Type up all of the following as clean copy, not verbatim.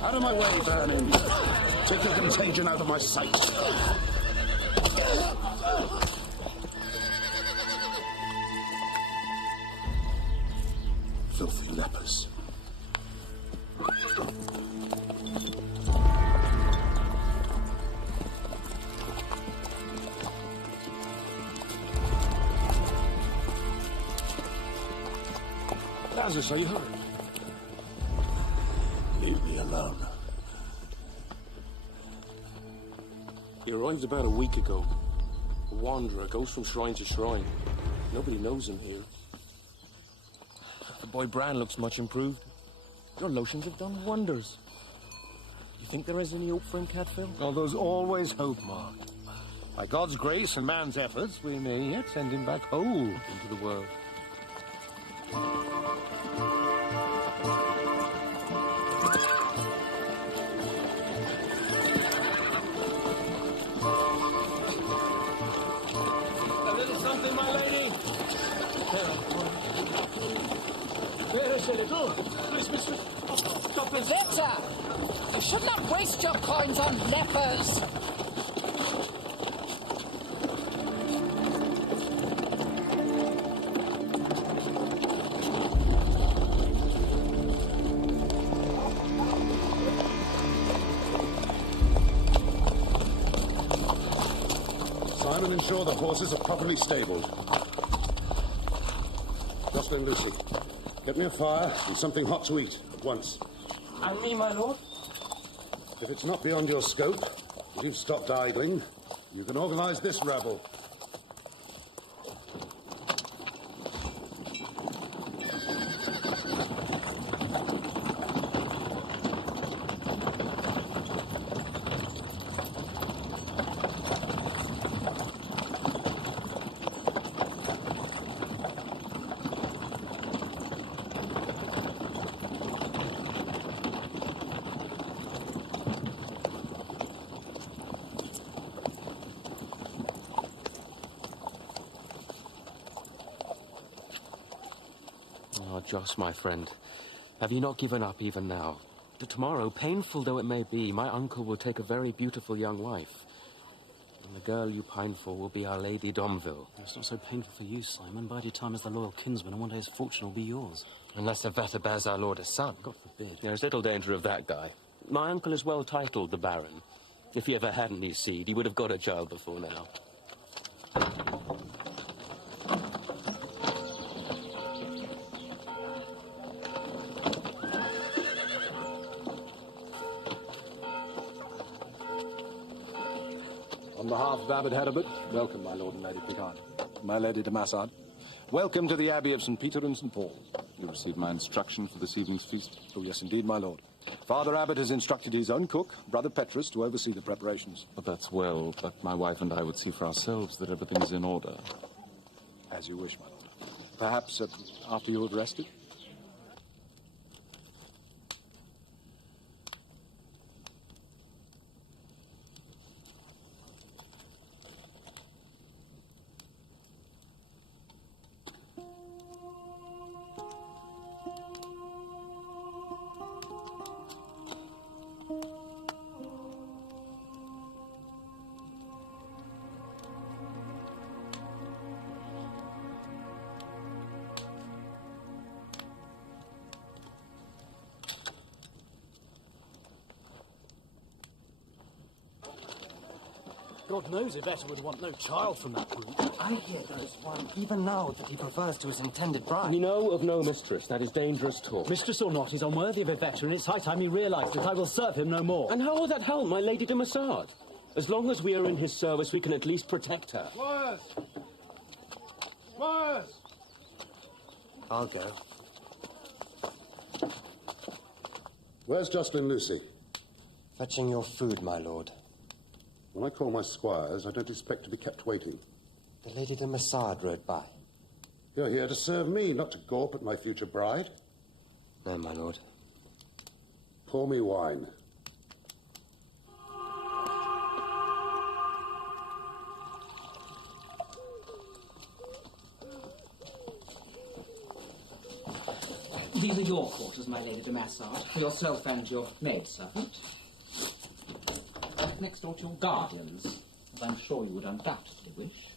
Out of my way, vermin! Take your contagion out of my sight! Filthy lepers. Lazarus, are you hurt? Leave me alone. He arrived about a week ago. A wanderer, goes from shrine to shrine. Nobody knows him here. The boy Bran looks much improved. Your lotions have done wonders. You think there is any hope for him, Cadfael? Oh, there's always hope, Mark. By God's grace and man's efforts, we may yet send him back whole Into the world. A little something, my lady. Where is it? Go. Please, mistress. Stop this. Leper! You should not waste your coins on lepers. Simon, ensure the horses are properly stabled. Jocelyn, Lucy, get me a fire and something hot to eat at once. And me, my lord? If it's not beyond your scope, if you've stopped idling, you can organize this rabble. Oh, Joss, my friend, have you not given up even now? Tomorrow, painful though it may be, my uncle will take a very beautiful young wife. And the girl you pine for will be Our Lady Domville. It's not so painful for you, Simon. Bide your time as the loyal kinsman, and one day his fortune will be yours. Unless Aveta bears our lord a son. God forbid. There's little danger of that guy. My uncle is well titled, the Baron. If he ever had any seed, he would have got a child before now. On behalf of Abbot Heribert, welcome, my lord and lady Picard. My lady de Massard, welcome to the Abbey of St. Peter and St. Paul. You received my instruction for this evening's feast? Oh, yes, indeed, my lord. Father Abbot has instructed his own cook, Brother Petrus, to oversee the preparations. Well, that's well, but my wife and I would see for ourselves that everything is in order. As you wish, my lord. Perhaps after you have rested? God knows Yvette would want no child from that group. I hear there is one, even now, that he prefers to his intended bride. You know of no mistress. That is dangerous talk. Mistress or not, he's unworthy of Yvette, and it's high time he realised that I will serve him no more. And how will that help my Lady de Massard? As long as we are in his service, we can at least protect her. Squires! Squires! I'll go. Where's Jocelyn Lucy? Fetching your food, my lord. When I call my squires, I don't expect to be kept waiting. The Lady de Massard rode by. You're here to serve me, not to gawp at my future bride. No, my lord. Pour me wine. These are your quarters, my Lady de Massard, for yourself and your maidservant. Next door to your guardians, as I'm sure you would undoubtedly wish.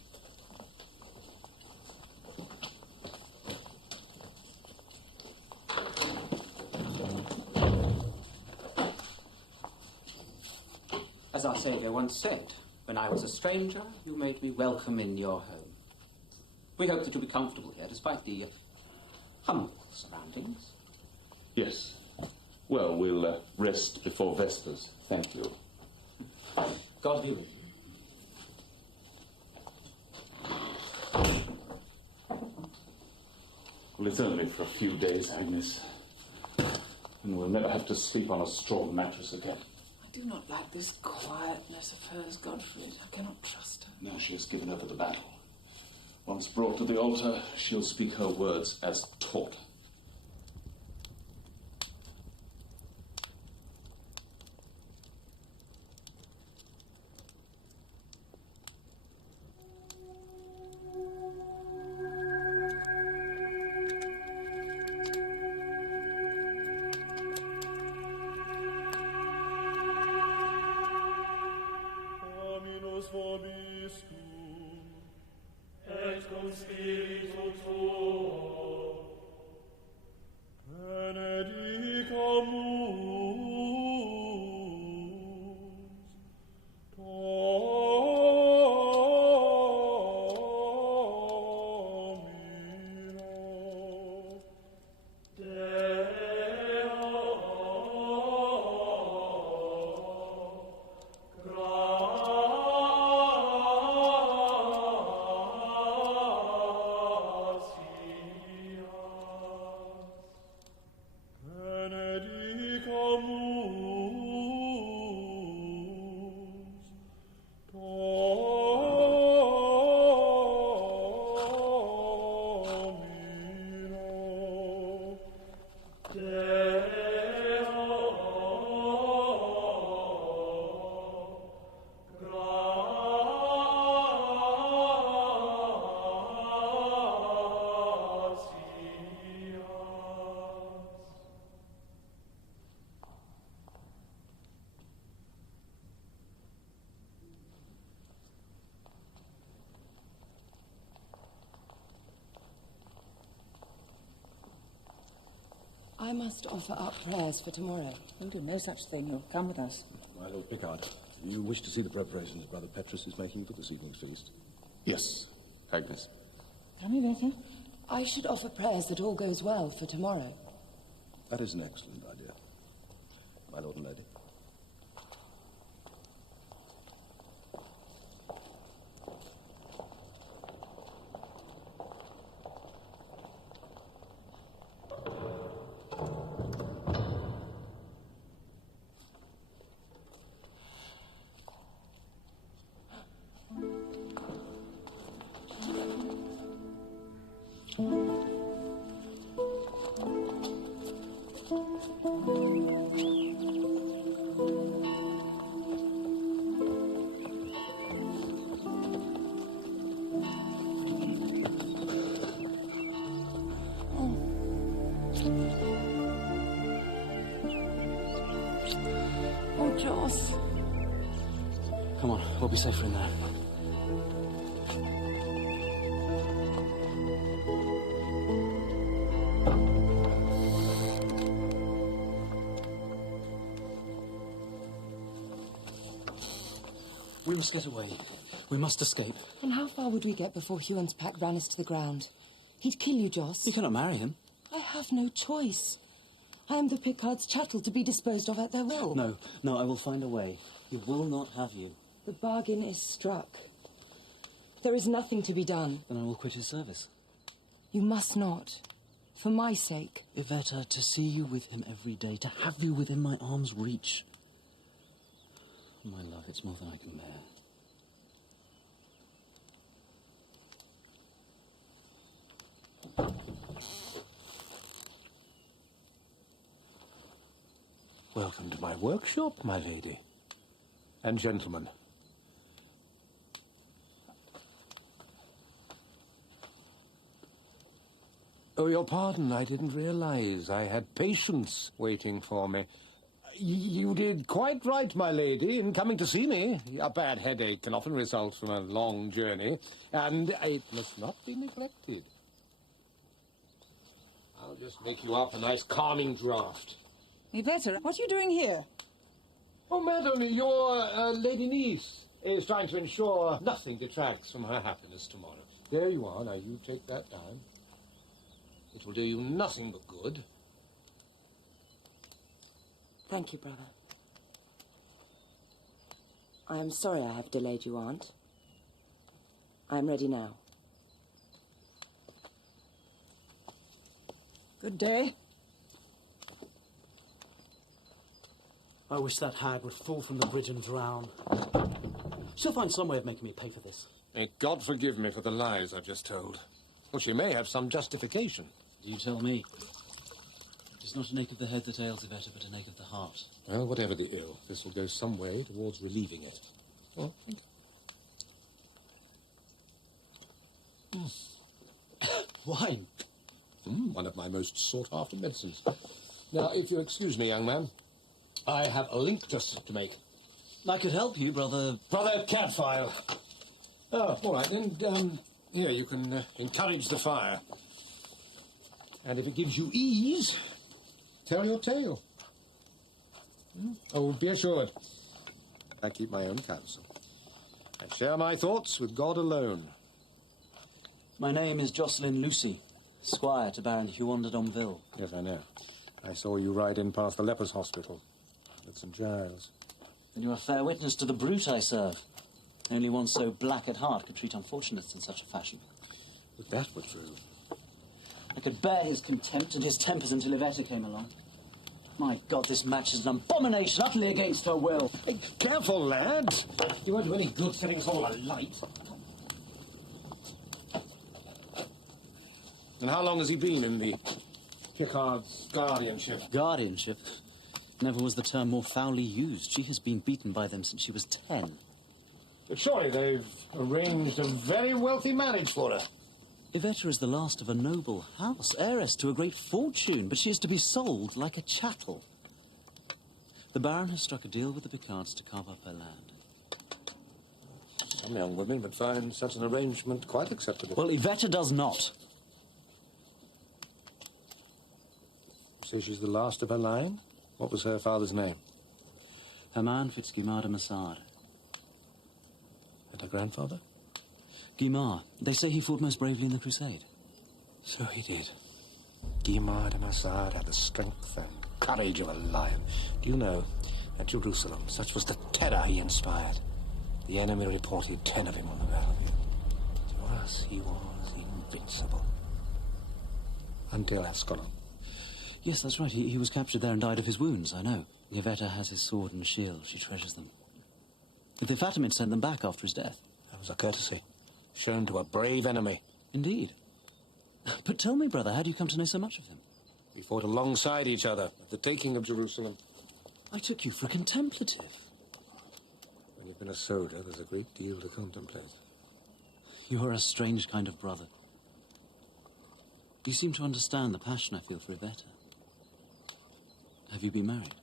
As our Saviour once said, when I was a stranger, you made me welcome in your home. We hope that you'll be comfortable here, despite the humble surroundings. Yes. Well, we'll rest before Vespers. Thank you. God be with you. Well, it's only for a few days, Agnes. And we'll never have to sleep on a straw mattress again. I do not like this quietness of hers, Godfrey. I cannot trust her. Now she has given over the battle. Once brought to the altar, she'll speak her words as taught. I must offer up prayers for tomorrow. We'll do no such thing. You'll come with us. My Lord Picard, you wish to see the preparations Brother Petrus is making for this evening's feast? Yes, Agnes. Come, Yvette. I should offer prayers that all goes well for tomorrow. That is an excellent idea. My Lord and Lady. Oh, Joss. Come on, we'll be safer in there. We must get away. We must escape. And how far would we get before Huon's pack ran us to the ground? He'd kill you, Joss. You cannot marry him. I have no choice. I am the Picard's chattel to be disposed of at their will. No, I will find a way. He will not have you. The bargain is struck. There is nothing to be done. Then I will quit his service. You must not. For my sake. Iveta, to see you with him every day, to have you within my arm's reach. My love, it's more than I can bear. Welcome to my workshop, my lady. And gentlemen. Oh, your pardon, I didn't realize. I had patients waiting for me. You did quite right, my lady, in coming to see me. A bad headache can often result from a long journey, and it must not be neglected. I'll just make you up a nice calming draught. Iveta, what are you doing here? Oh, madam, your lady niece is trying to ensure nothing detracts from her happiness tomorrow. There you are. Now, you take that down. It will do you nothing but good. Thank you, brother. I am sorry I have delayed you, Aunt. I am ready now. Good day. I wish that hag would fall from the bridge and drown. She'll find some way of making me pay for this. May God forgive me for the lies I've just told. Well, she may have some justification. You tell me. It's not an ache of the head that ails Iveta, but an ache of the heart. Well, whatever the ill, this will go some way towards relieving it. Oh, thank you. Wine. One of my most sought-after medicines. Now, if you'll excuse me, young man, I have a linctus to make. I could help you, Brother Cadfael. Oh, all right, then, here, you can encourage the fire. And if it gives you ease, tell your tale. Oh, be assured, I keep my own counsel. I share my thoughts with God alone. My name is Jocelyn Lucy, squire to Baron Huon de Domville. Yes, I know. I saw you ride in past the Leper's hospital at St. Giles. And you are fair witness to the brute I serve. Only one so black at heart could treat unfortunates in such a fashion. If that were true. I could bear his contempt and his tempers until Iveta came along. My God, this match is an abomination, utterly against her will. Hey, careful, lad. You won't do any good setting us all alight. And how long has he been in the Picard's guardianship? Guardianship? Never was the term more foully used. She has been beaten by them since she was 10. But surely they've arranged a very wealthy marriage for her. Iveta is the last of a noble house, heiress to a great fortune, but she is to be sold like a chattel. The Baron has struck a deal with the Picards to carve up her land. Some young women would find such an arrangement quite acceptable. Well, Iveta does not. You say she's the last of her line? What was her father's name? Herman Fitzguimard de Massard. And her grandfather? Guimard. They say he fought most bravely in the Crusade. So he did. Guimard de Massard had the strength and courage of a lion. Do you know, at Jerusalem, such was the terror he inspired. The enemy reported 10 of him on the battlefield. To us, he was invincible. Until Ascalon. Yes, that's right. He was captured there and died of his wounds, I know. Iveta has his sword and shield. She treasures them. The Fatimids sent them back after his death. That was a courtesy, shown to a brave enemy. Indeed. But tell me, brother, how do you come to know so much of them? We fought alongside each other at the taking of Jerusalem. I took you for a contemplative. When you've been a soldier, there's a great deal to contemplate. You're a strange kind of brother. You seem to understand the passion I feel for Iveta. Have you been married?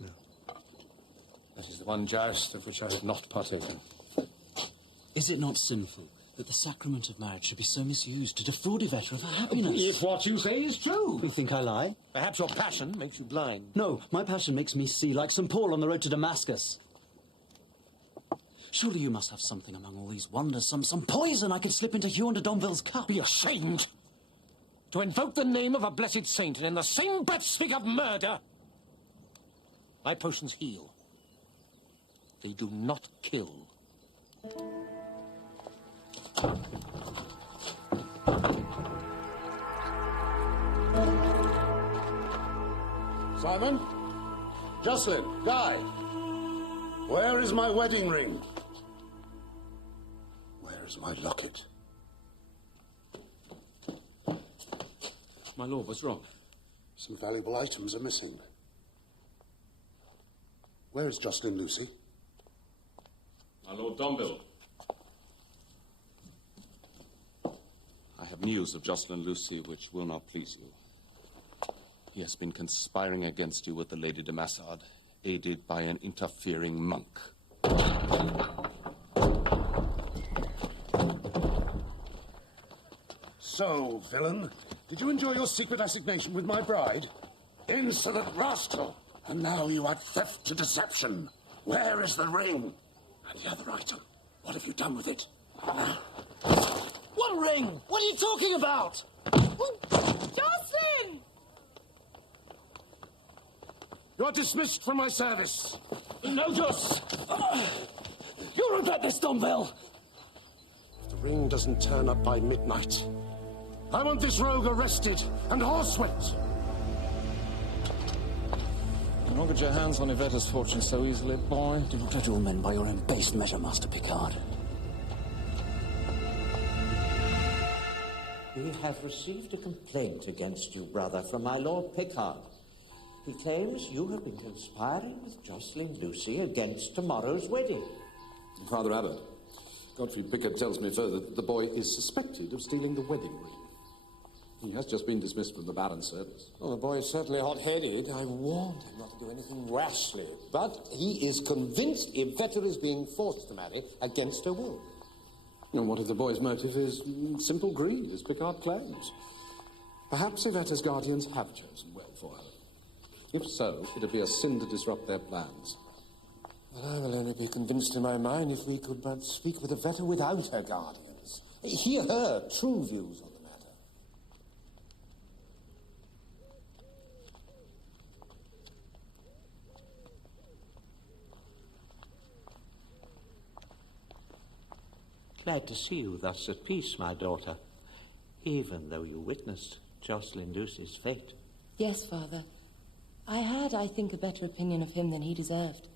No. That is the one joust of which I have not partaken. Is it not sinful that the sacrament of marriage should be so misused to defraud Iveta of her happiness? If what you say is true. You think I lie? Perhaps your passion makes you blind. No, my passion makes me see like St. Paul on the road to Damascus. Surely you must have something among all these wonders, some poison I could slip into Hugh de Domville's cup. Be ashamed! To invoke the name of a blessed saint and in the same breath speak of murder! My potions heal. They do not kill. Simon? Jocelyn? Guy? Where is my wedding ring? Where is my locket? My lord, what's wrong? Some valuable items are missing. Where is Jocelyn Lucy? My Lord Domville. I have news of Jocelyn Lucy which will not please you. He has been conspiring against you with the Lady de Massard, aided by an interfering monk. So, villain, did you enjoy your secret assignation with my bride? Insolent rascal! And now you add theft to deception. Where is the ring? And the other item? What have you done with it? What ring? What are you talking about? Jocelyn! You are dismissed from my service. Notice! You'll regret this, Domville! If the ring doesn't turn up by midnight, I want this rogue arrested and horsewhipped. You don't get your hands on Yvette's fortune so easily, boy. Do not judge all men by your own base measure, Master Picard. We have received a complaint against you, brother, from my Lord Picard. He claims you have been conspiring with Jocelyn Lucy against tomorrow's wedding. Father Abbot, Godfrey Pickard tells me further that the boy is suspected of stealing the wedding ring. He has just been dismissed from the Baron's service. Well, the boy is certainly hot-headed. I warned him not to do anything rashly. But he is convinced Yvette is being forced to marry against her will. And what if the boy's motive is simple greed, as Picard claims? Perhaps Yvette's guardians have chosen well for her. If so, it'd be a sin to disrupt their plans. Well, I will only be convinced in my mind if we could but speak with Yvette without her guardians. Hear her true views on the matter. Glad to see you thus at peace, my daughter, even though you witnessed Jocelyn Lucy's fate. Yes, Father. I had, I think, a better opinion of him than he deserved.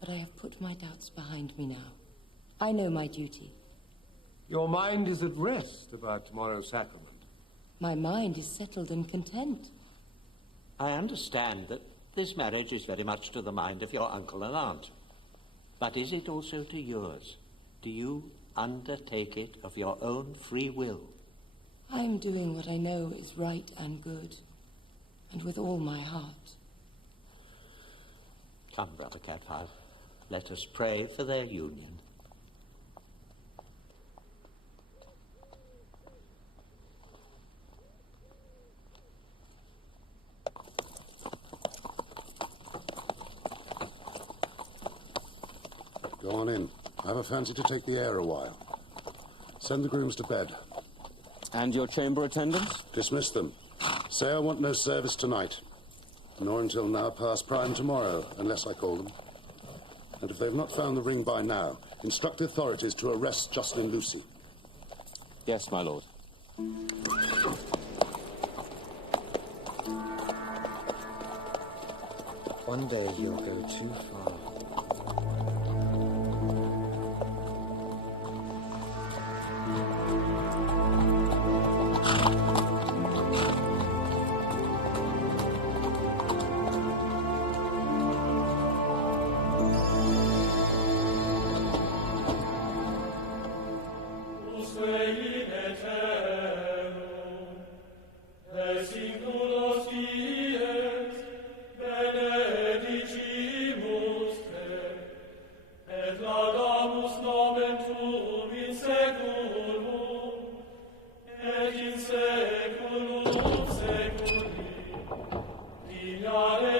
But I have put my doubts behind me now. I know my duty. Your mind is at rest about tomorrow's sacrament. My mind is settled and content. I understand that this marriage is very much to the mind of your uncle and aunt. But is it also to yours? Do you undertake it of your own free will? I am doing what I know is right and good, and with all my heart. Come, Brother Cadfael, let us pray for their union. Go on in. I have a fancy to take the air a while. Send the grooms to bed. And your chamber attendants? Dismiss them. Say I want no service tonight, nor until now past prime tomorrow, unless I call them. And if they've not found the ring by now, instruct the authorities to arrest Jocelyn Lucy. Yes, my lord. One day you'll go too far.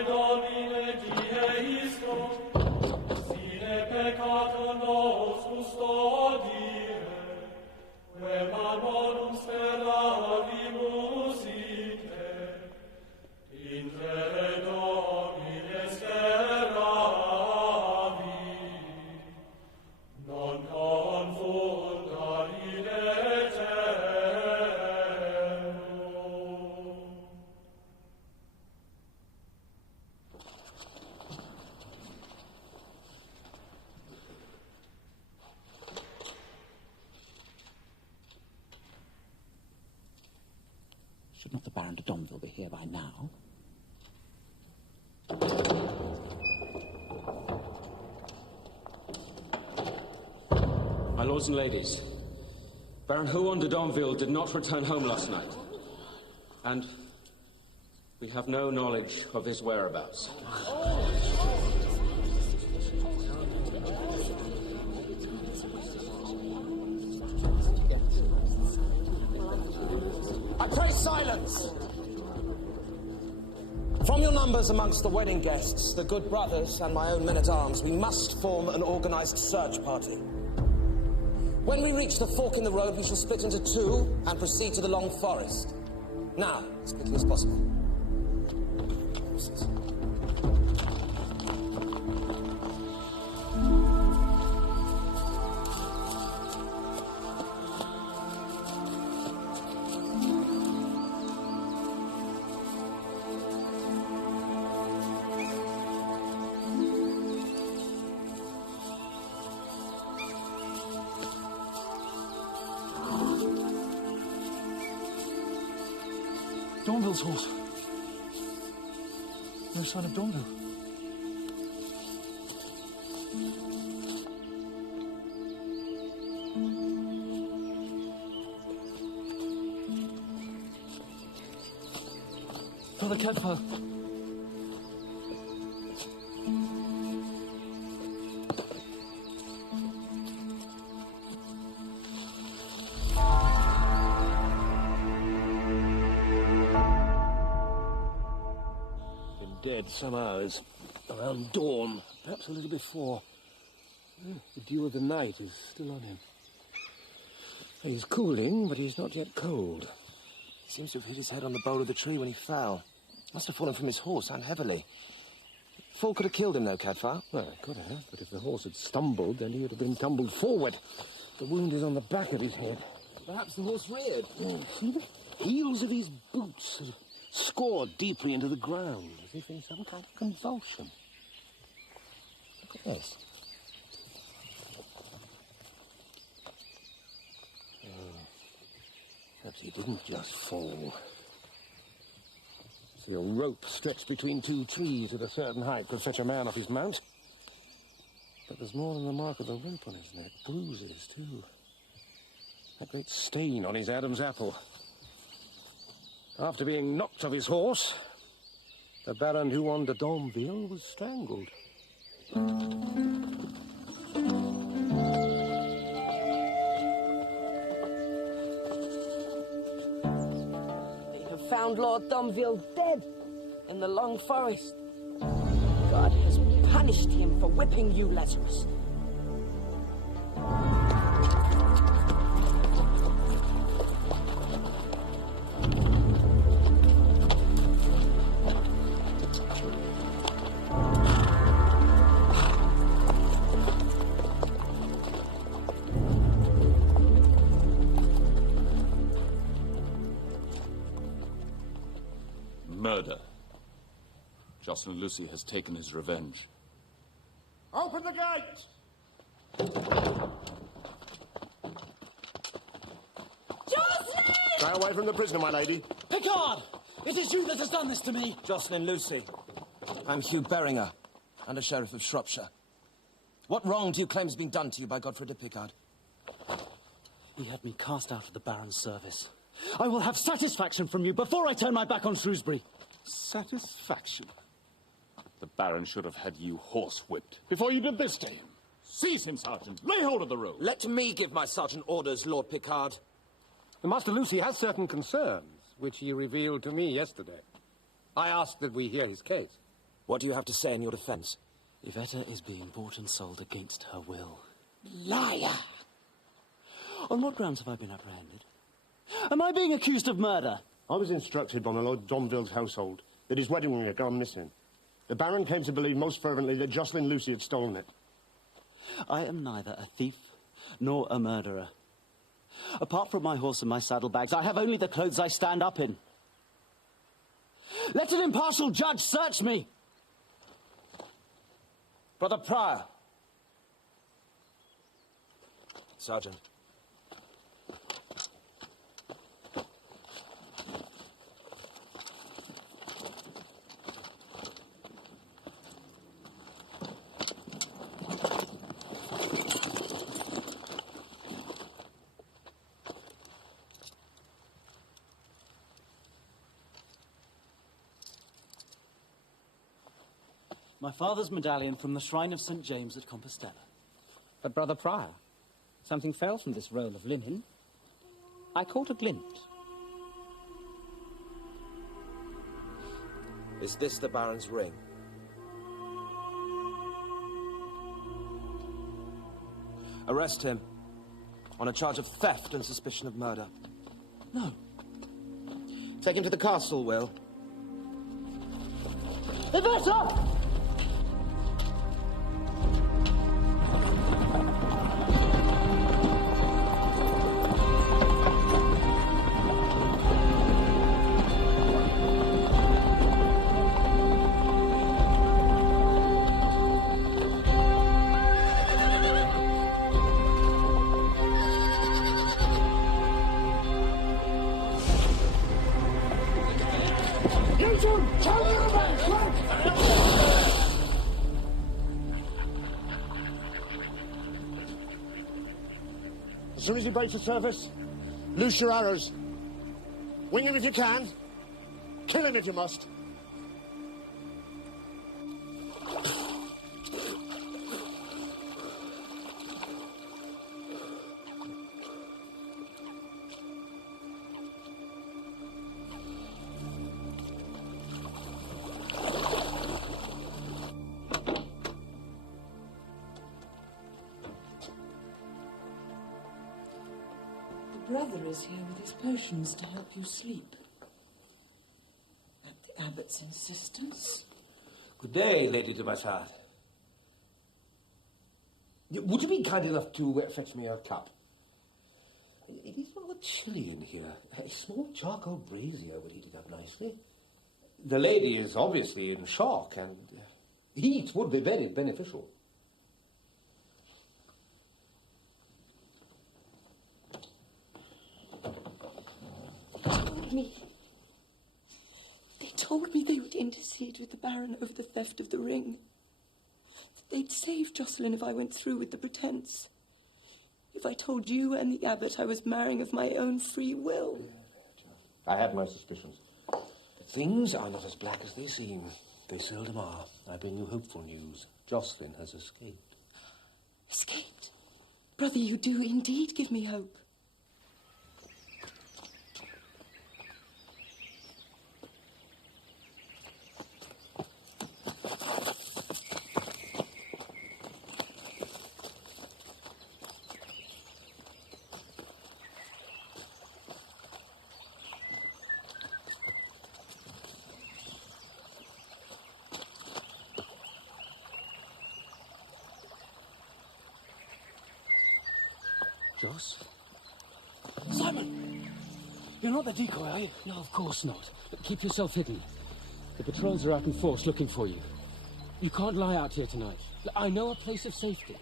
Domine die Christus, sine peccata not the Baron de Domville be here by now? My lords and ladies, Baron Huon de Domville did not return home last night. And we have no knowledge of his whereabouts. I pray silence! From your numbers amongst the wedding guests, the good brothers and my own men-at-arms, we must form an organized search party. When we reach the fork in the road, we shall split into two and proceed to the Long Forest. Now, as quickly as possible. Domville's horse. No sign of Domville. Father Cadfael. Dead some hours, around dawn, perhaps a little before. The dew of the night is still on him. He's cooling, but he's not yet cold. Seems to have hit his head on the bole of the tree when he fell. Must have fallen from his horse, and heavily. Fall could have killed him, though, Cadfael. Well, it could have, but if the horse had stumbled, then he would have been tumbled forward. The wound is on the back of his head. Perhaps the horse reared. See the heels of his boots scored deeply into the ground, as if in some kind of convulsion. Look at this. Perhaps he didn't just fall. See a rope stretched between two trees at a certain height could fetch a man off his mount. But there's more than the mark of the rope on his neck. Bruises, too. That great stain on his Adam's apple. After being knocked off his horse, the Baron Huon de Domville was strangled. They have found Lord Domville dead in the Long Forest. God has punished him for whipping you, Lazarus. Murder. Jocelyn Lucy has taken his revenge. Open the gate! Jocelyn! Stay away from the prisoner, my lady. Picard! It is you that has done this to me! Jocelyn Lucy. I'm Hugh Beringer, Under Sheriff of Shropshire. What wrong do you claim has been done to you by Godfrey de Picard? He had me cast out of the Baron's service. I will have satisfaction from you before I turn my back on Shrewsbury. Satisfaction? The Baron should have had you horsewhipped before you did this to him. Seize him, Sergeant. Lay hold of the rope. Let me give my sergeant orders, Lord Picard. The Master Lucy has certain concerns, which he revealed to me yesterday. I asked that we hear his case. What do you have to say in your defense? Yvetta is being bought and sold against her will. Liar! On what grounds have I been apprehended? Am I being accused of murder? I was instructed by my Lord Domville's household that his wedding ring had gone missing. The Baron came to believe most fervently that Jocelyn Lucy had stolen it. I am neither a thief nor a murderer. Apart from my horse and my saddlebags, I have only the clothes I stand up in. Let an impartial judge search me! Brother Prior. Sergeant. My father's medallion from the shrine of St. James at Compostela. But, Brother Prior, something fell from this roll of linen. I caught a glint. Is this the Baron's ring? Arrest him on a charge of theft and suspicion of murder. No. Take him to the castle, Will. Leper! As soon as he breaks the surface, loose your arrows. Wing him if you can. Kill him if you must. Brother is here with his potions to help you sleep. At the abbot's insistence. Good day, Lady de Massard. Would you be kind enough to fetch me a cup? It is rather chilly in here. A small charcoal brazier would heat it up nicely. The lady is obviously in shock, and heat would be very beneficial. They told me they would intercede with the Baron over the theft of the ring. They'd save Jocelyn if I went through with the pretense. If I told you and the abbot I was marrying of my own free will. I had my suspicions. But things are not as black as they seem. They seldom are. I bring you hopeful news. Jocelyn has escaped. Escaped? Brother, you do indeed give me hope. Joss? Simon! You're not the decoy, are you? No, of course not. But keep yourself hidden. The patrols are out in force looking for you. You can't lie out here tonight. I know a place of safety.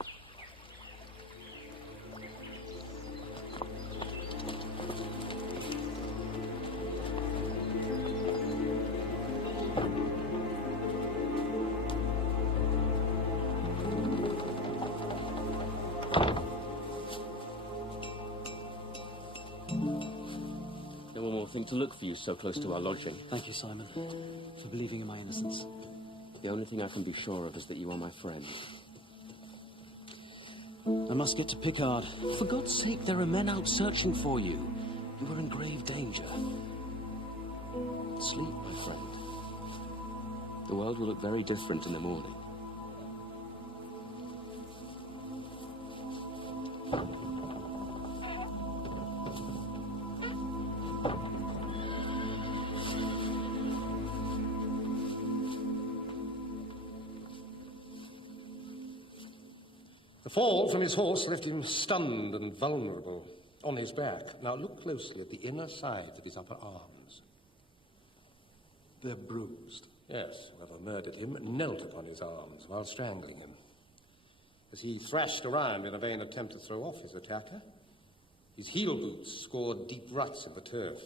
To look for you so close to our lodging. Thank you, Simon, for believing in my innocence. The only thing I can be sure of is that you are my friend. I must get to Picard. For God's sake, there are men out searching for you. You are in grave danger. Sleep, my friend. The world will look very different in the morning. The fall from his horse left him stunned and vulnerable on his back. Now look closely at the inner sides of his upper arms. They're bruised. Yes, whoever murdered him knelt upon his arms while strangling him. As he thrashed around in a vain attempt to throw off his attacker, his heel boots scored deep ruts in the turf.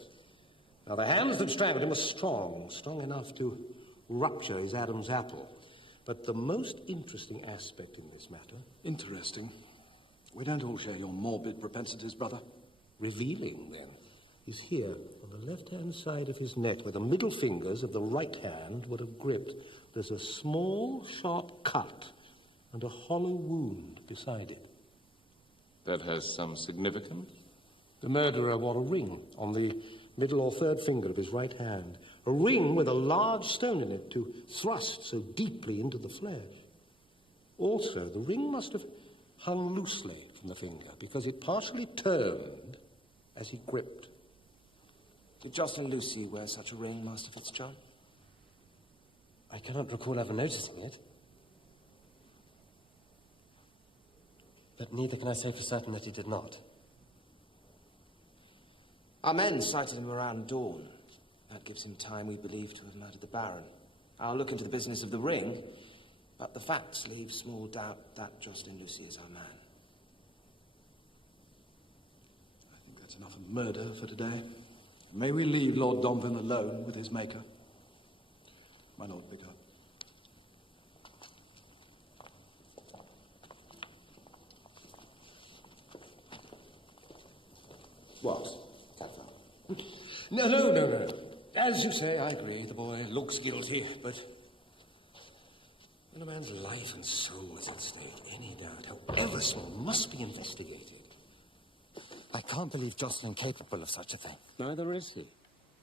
Now the hands that strangled him were strong enough to rupture his Adam's apple. But the most interesting aspect in this matter... Interesting? We don't all share your morbid propensities, brother. Revealing, then, is here on the left-hand side of his neck, where the middle fingers of the right hand would have gripped there's a small, sharp cut and a hollow wound beside it. That has some significance? The murderer wore a ring on the middle or third finger of his right hand. A ring with a large stone in it to thrust so deeply into the flesh. Also, the ring must have hung loosely from the finger because it partially turned as he gripped. Did Jocelyn Lucy wear such a ring, Master Fitzjohn? I cannot recall ever noticing it. But neither can I say for certain that he did not. Our men sighted him around dawn. That gives him time, we believe, to have murdered the Baron. I'll look into the business of the ring, but the facts leave small doubt that Jocelyn Lucy is our man. I think that's enough of murder for today. May we leave Lord Domville alone with his maker? My Lord Bigger. What? Cadfael? No. As you say, I agree. The boy looks guilty, but when a man's life and soul is at stake, any doubt, however small, must be investigated. I can't believe Jocelyn capable of such a thing. Neither is he.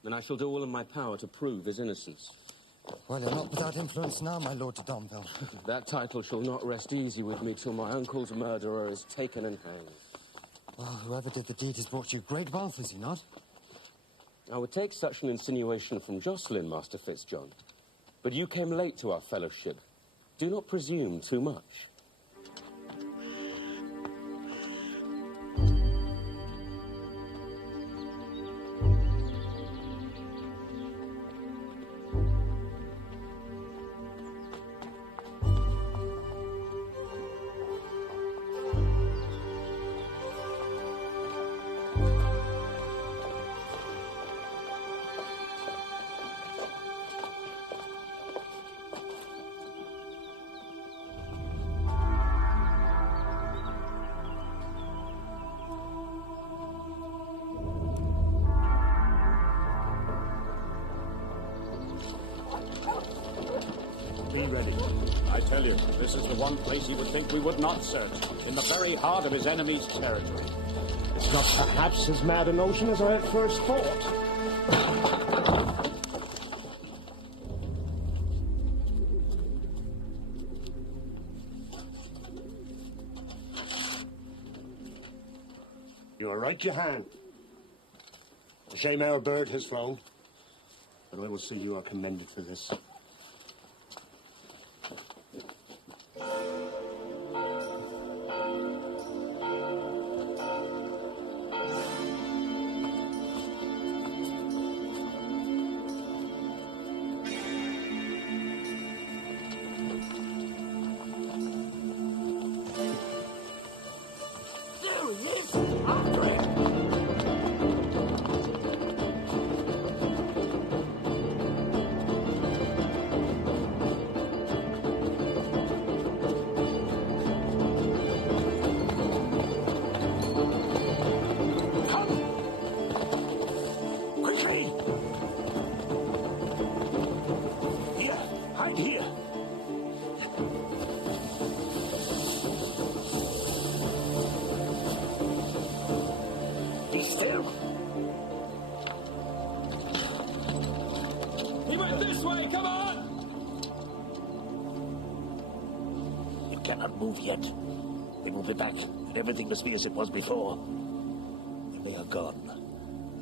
And I shall do all in my power to prove his innocence. Well, you're not without influence now, my Lord de Domville. That title shall not rest easy with me till my uncle's murderer is taken and hanged. Well, whoever did the deed has brought you great wealth, is he not? I would take such an insinuation from Jocelyn, Master Fitzjohn. But you came late to our fellowship. Do not presume too much. Be ready. I tell you, this is the one place he would think we would not search, in the very heart of his enemy's territory. It's not perhaps as mad a notion as I at first thought. You are right, Johann. A shame our bird has flown, but I will see you are commended for this. He went this way, come on! It cannot move yet. We will be back, and everything must be as it was before. When they are gone,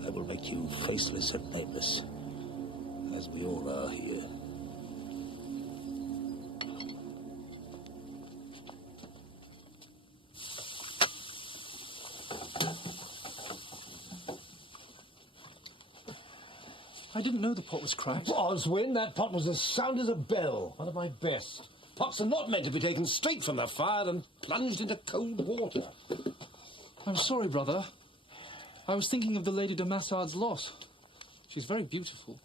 I will make you faceless and nameless, as we all are here. I didn't know the pot was cracked. Oswin, that pot was as sound as a bell. One of my best. Pots are not meant to be taken straight from the fire and plunged into cold water. I'm sorry, brother. I was thinking of the Lady de Massard's loss. She's very beautiful.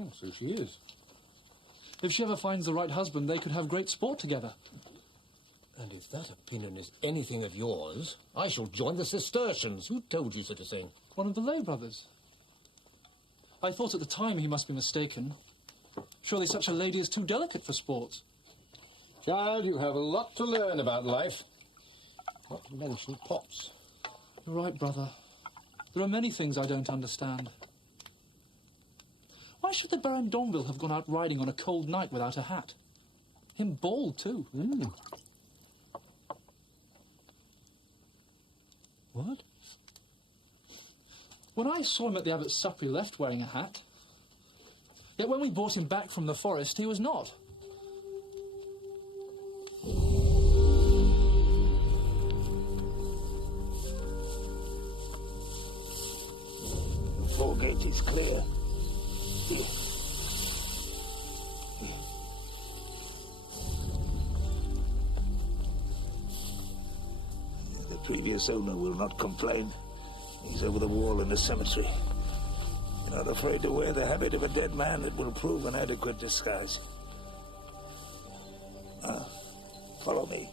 Oh, so she is. If she ever finds the right husband, they could have great sport together. And if that opinion is anything of yours, I shall join the Cistercians. Who told you such a thing? One of the Lay brothers. I thought at the time he must be mistaken. Surely such a lady is too delicate for sports. Child, you have a lot to learn about life. Not to mention pots. You're right, brother. There are many things I don't understand. Why should the Baron d'Anville have gone out riding on a cold night without a hat? Him bald, too. What? When I saw him at the abbot's supper, he left wearing a hat. Yet when we brought him back from the forest, he was not. The foregate is clear. Here. Here. The previous owner will not complain. He's over the wall in the cemetery. You're not afraid to wear the habit of a dead man. It will prove an adequate disguise. Follow me.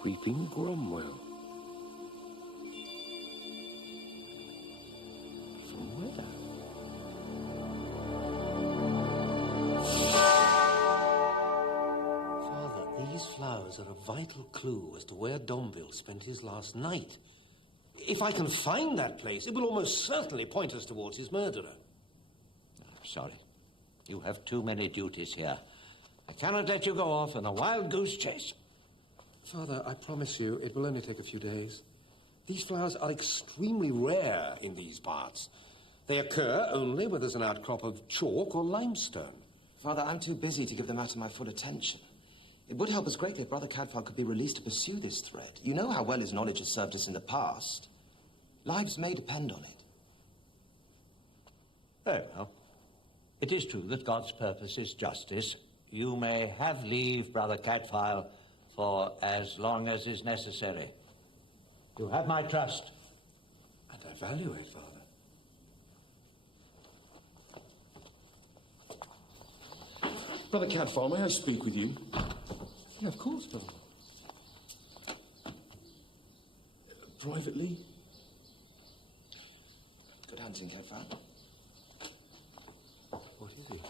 Creeping Cromwell. From where? Father, these flowers are a vital clue as to where D'Anville spent his last night. If I can find that place, it will almost certainly point us towards his murderer. Sorry. You have too many duties here. I cannot let you go off on a wild goose chase. Father, I promise you, it will only take a few days. These flowers are extremely rare in these parts. They occur only where there's an outcrop of chalk or limestone. Father, I'm too busy to give the matter my full attention. It would help us greatly if Brother Cadfael could be released to pursue this thread. You know how well his knowledge has served us in the past. Lives may depend on it. Very well. It is true that God's purpose is justice. You may have leave, Brother Cadfael, for as long as is necessary. You have my trust. And I value it, Father. Brother Cadfael, may I speak with you? Yeah, of course, brother. Privately? Good hunting, Cadfael. What is he?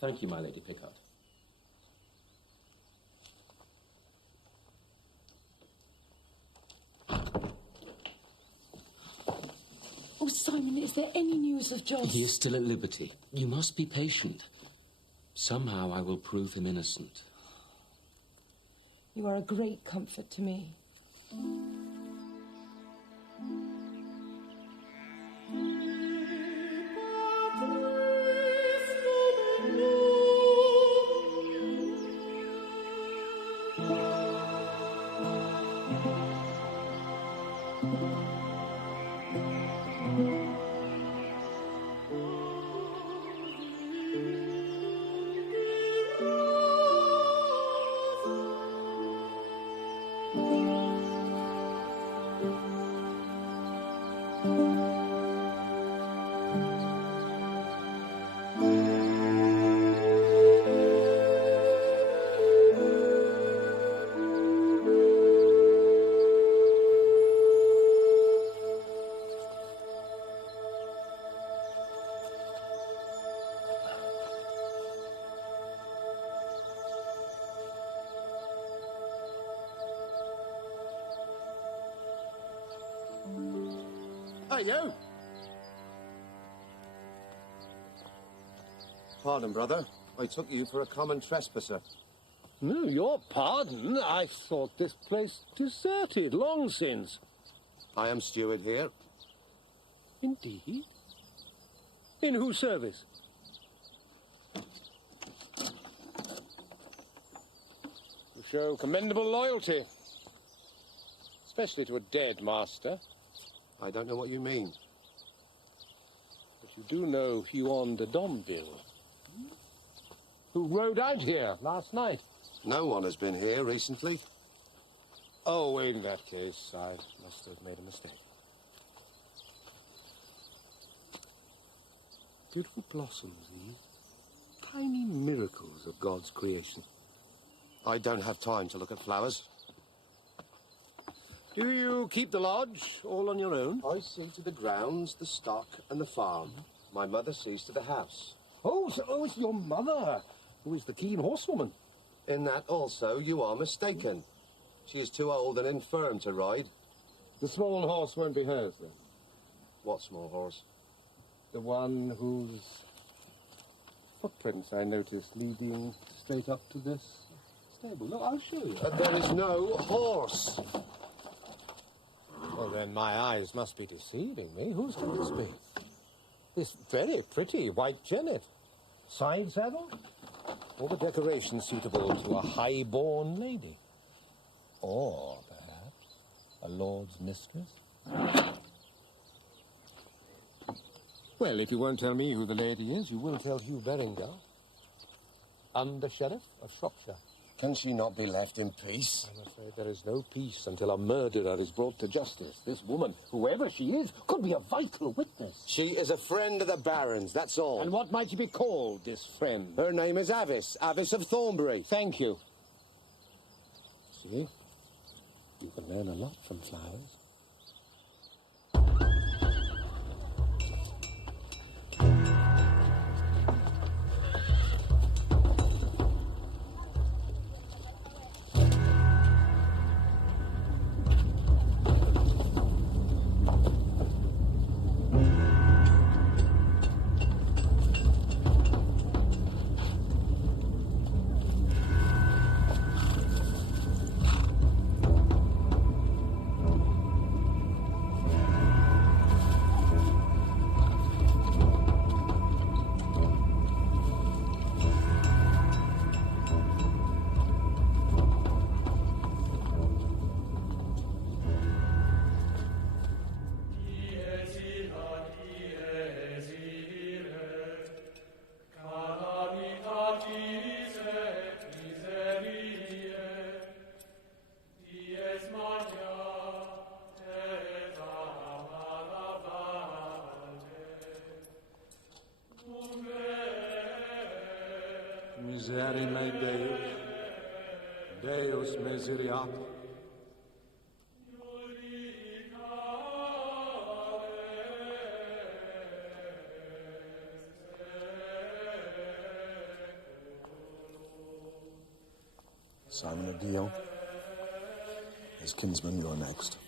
Thank you, my Lady Pickard. Oh, Simon, is there any news of Joss? He is still at liberty. You must be patient. Somehow I will prove him innocent. You are a great comfort to me. Hey, you! Pardon, brother. I took you for a common trespasser. No, your pardon. I thought this place deserted long since. I am steward here. Indeed? In whose service? You show commendable loyalty. Especially to a dead master. I don't know what you mean. But you do know Huon de Domville, who rode out here last night. No one has been here recently. Oh, in that case, I must have made a mistake. Beautiful blossoms, these. Tiny miracles of God's creation. I don't have time to look at flowers. Do you keep the lodge all on your own? I see to the grounds, the stock, and the farm. My mother sees to the house. Oh, so it's your mother, who is the keen horsewoman. In that also you are mistaken. She is too old and infirm to ride. The small horse won't be hers, then? What small horse? The one whose footprints I noticed leading straight up to this stable. Look, I'll show you. There is no horse. Well, then my eyes must be deceiving me. Whose can this be? This very pretty white jennet. Side saddle? All the decorations suitable to a high-born lady. Or, perhaps, a lord's mistress? Well, if you won't tell me who the lady is, you will tell Hugh Beringer, Under-Sheriff of Shropshire. Can she not be left in peace? I'm afraid there is no peace until a murderer is brought to justice. This woman, whoever she is, could be a vital witness. She is a friend of the Baron's, that's all. And what might she be called, this friend? Her name is Avis, Avis of Thornbury. Thank you. See, you can learn a lot from flowers. Miseri me Deus, Deus miseriator. Simon of Dion, his kinsman, you're next.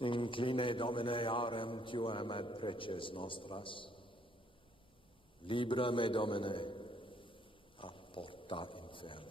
Incline Domine arem tuam ad preces nostras. Libra me Domine a porta inferne.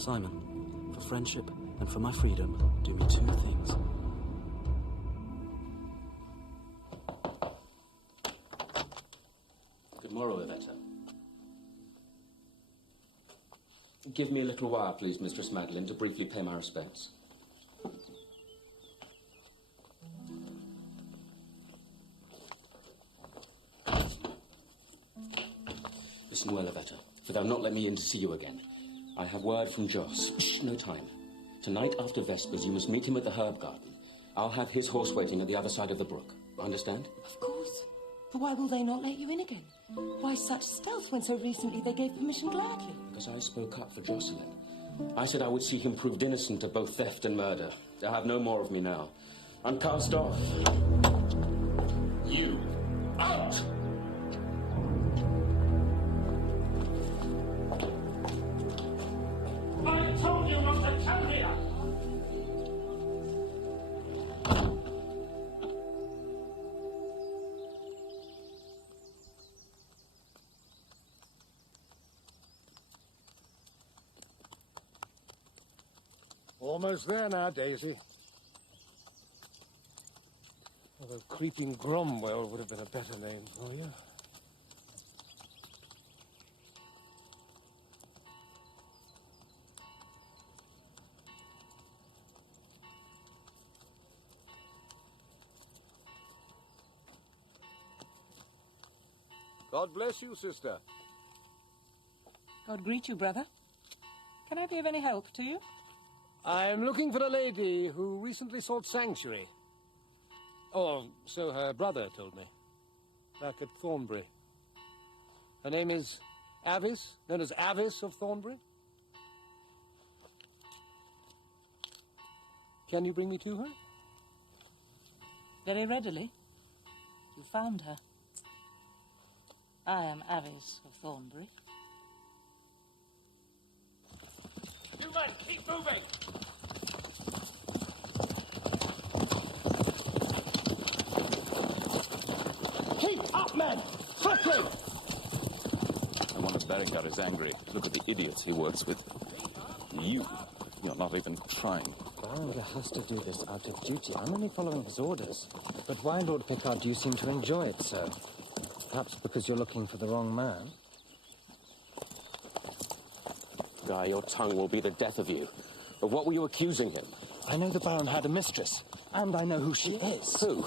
Simon, for friendship and for my freedom, do me two things. Good morrow, Leper. Give me a little while, please, Mistress Madeline, to briefly pay my respects. Listen well, Leper, for they'll not let me in to see you again. I have word from Joss. Shh, no time. Tonight after Vespers, you must meet him at the herb garden. I'll have his horse waiting at the other side of the brook. Understand? Of course. But why will they not let you in again? Why such stealth when so recently they gave permission gladly? Because I spoke up for Jocelyn. I said I would see him proved innocent of both theft and murder. They'll have no more of me now. I'm cast off. You, out! I told you not to come here! Almost there now, Daisy. Although Creeping Cromwell would have been a better name for you. God bless you, sister. God greet you, brother. Can I be of any help to you? I'm looking for a lady who recently sought sanctuary. Or so her brother told me. Back at Thornbury. Her name is Avis, known as Avis of Thornbury. Can you bring me to her? Very readily. You found her. I am Avis of Thornbury. You men, keep moving! Keep up, men! Quickly! No wonder Berengar is angry. Look at the idiots he works with. You're not even trying. Berengar has to do this out of duty. I'm only following his orders. But why, Lord Picard, do you seem to enjoy it so? Perhaps because you're looking for the wrong man? Guy, your tongue will be the death of you. Of what were you accusing him? I know the Baron had a mistress, and I know who she is. Who?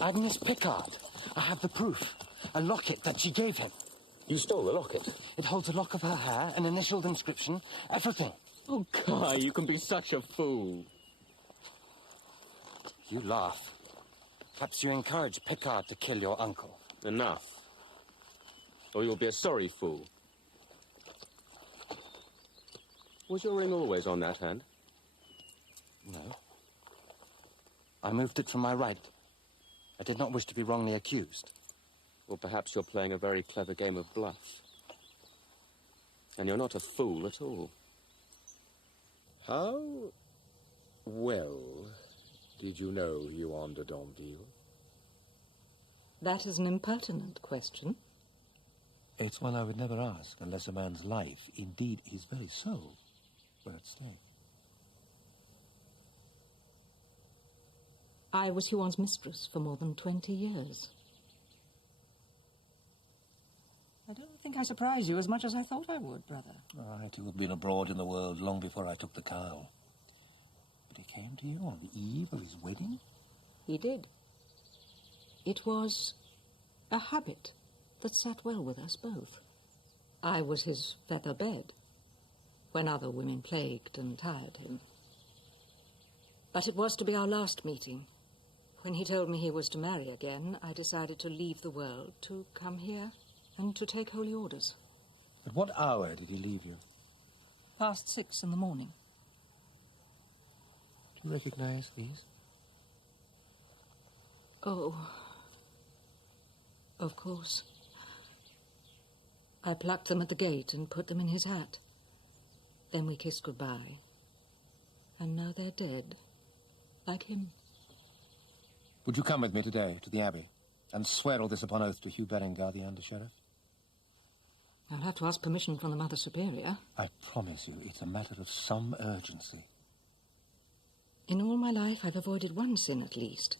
Agnes Picard. I have the proof. A locket that she gave him. You stole the locket? It holds a lock of her hair, an initialed inscription, everything. Oh, Guy, you can be such a fool. You laugh. Perhaps you encourage Picard to kill your uncle. Enough. Or you'll be a sorry fool. Was your ring always on that hand? No. I moved it from my right. I did not wish to be wrongly accused. Well, perhaps you're playing a very clever game of bluff. And you're not a fool at all. How well did you know Huon de Domville? That is an impertinent question. It's one I would never ask unless a man's life, indeed his very soul, were at stake. I was Huon's mistress for more than 20 years. I don't think I surprised you as much as I thought I would, brother. All right, you had been abroad in the world long before I took the cowl. But he came to you on the eve of his wedding? He did. It was a habit that sat well with us both. I was his feather bed when other women plagued and tired him. But it was to be our last meeting. When he told me he was to marry again, I decided to leave the world, to come here and to take holy orders. At what hour did he leave you? Past 6 in the morning. Do you recognize these? Oh, of course. I plucked them at the gate and put them in his hat. Then we kissed goodbye. And now they're dead, like him. Would you come with me today to the abbey and swear all this upon oath to Hugh Berengar, the under-sheriff? I'll have to ask permission from the Mother Superior. I promise you, it's a matter of some urgency. In all my life, I've avoided one sin at least.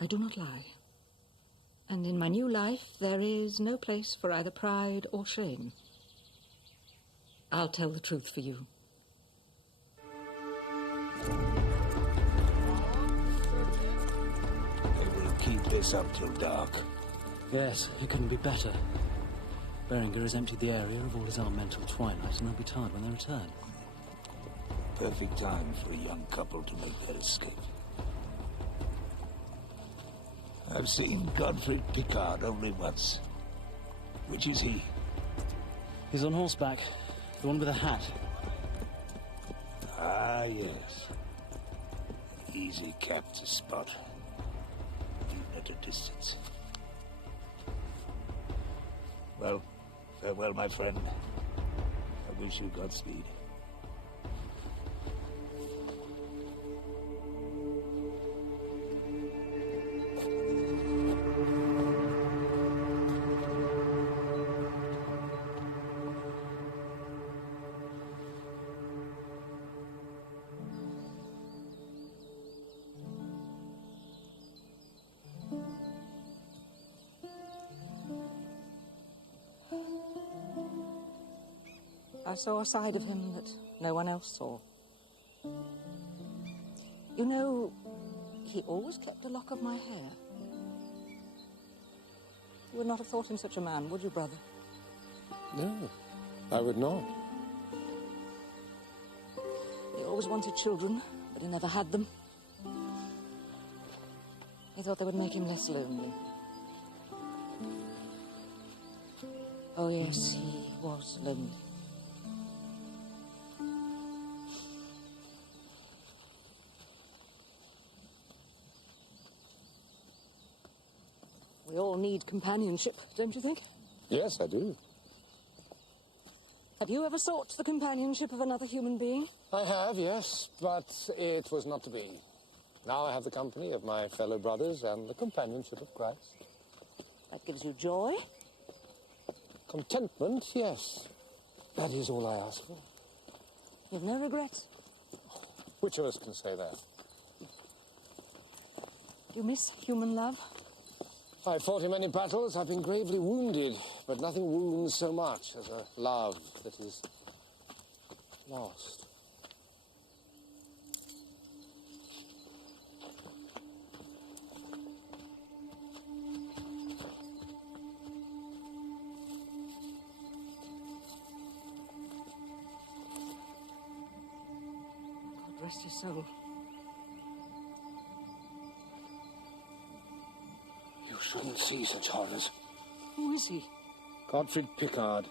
I do not lie. And in my new life, there is no place for either pride or shame. I'll tell the truth for you. They will keep this up till dark. Yes, it couldn't be better. Berengar has emptied the area of all his elemental twilight, and they'll be tired when they return. Perfect time for a young couple to make their escape. I've seen Godfrey Picard only once. Which is he? He's on horseback. The one with a hat. Ah, yes. Easy cap to spot. Even at a distance. Well, farewell, my friend. I wish you Godspeed. I saw a side of him that no one else saw. You know, he always kept a lock of my hair. You would not have thought him such a man, would you, brother? No, I would not. He always wanted children, but he never had them. He thought they would make him less lonely. Oh, yes, he was lonely. We all need companionship, don't you think? Yes, I do. Have you ever sought the companionship of another human being? I have, yes, but it was not to be. Now I have the company of my fellow brothers and the companionship of Christ. That gives you joy? Contentment, yes. That is all I ask for. You've no regrets? Which of us can say that? Do you miss human love? I've fought in many battles, I've been gravely wounded, but nothing wounds so much as a love that is lost. God rest his soul. You shouldn't see such horrors. Who is he? Godfrey Picard.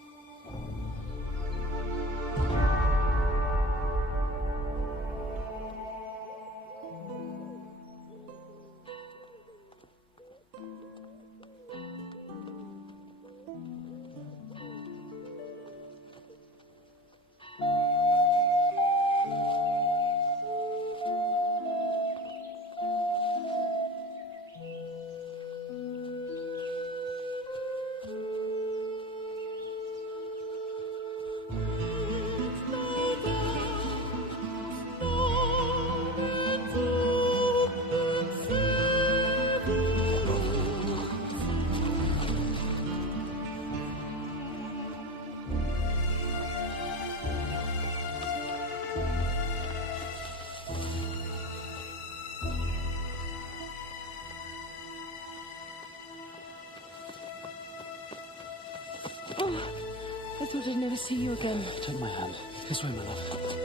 I thought I'd never see you again. Take my hand. This way, my love.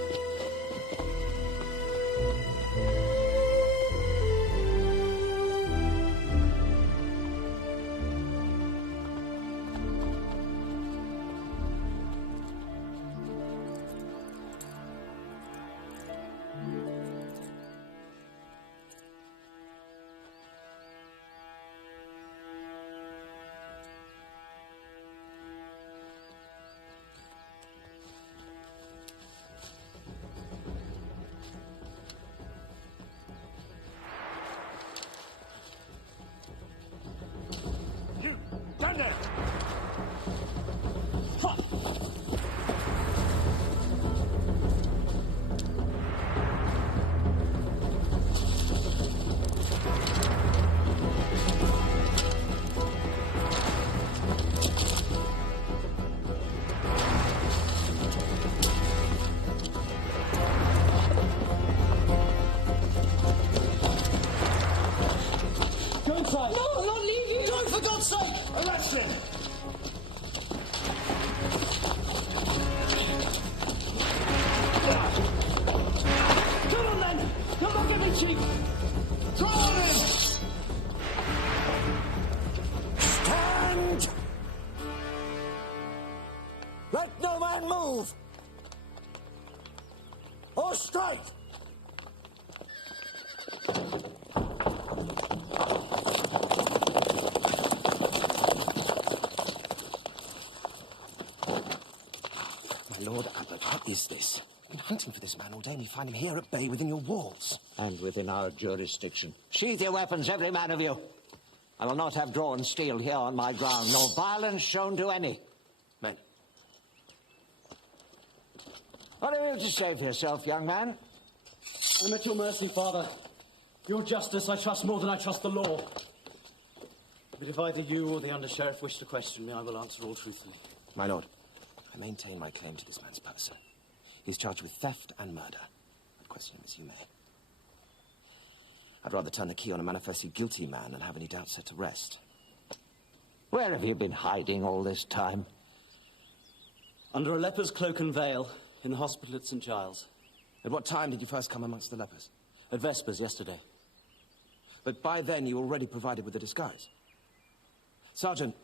will not leave you! Don't, for God's sake! Arrest him! Come on, then! Come back at me, Chief! Come on, then! Stand! Let no man move! Or strike! My Lord Abbot, what is this? I've been hunting for this man all day, and we find him here at bay within your walls. And within our jurisdiction. Sheathe your weapons, every man of you. I will not have drawn steel here on my ground, nor violence shown to any. Men. What have you to say for yourself, young man? I'm at your mercy, Father. Your justice I trust more than I trust the law. But if either you or the under-sheriff wish to question me, I will answer all truthfully. My lord, I maintain my claim to this man's person. He's charged with theft and murder. I'd question him as you may. I'd rather turn the key on a manifestly guilty man than have any doubt set to rest. Where have you been hiding all this time? Under a leper's cloak and veil in the hospital at St. Giles. At what time did you first come amongst the lepers? At Vespers yesterday. But by then you were already provided with a disguise. Sergeant,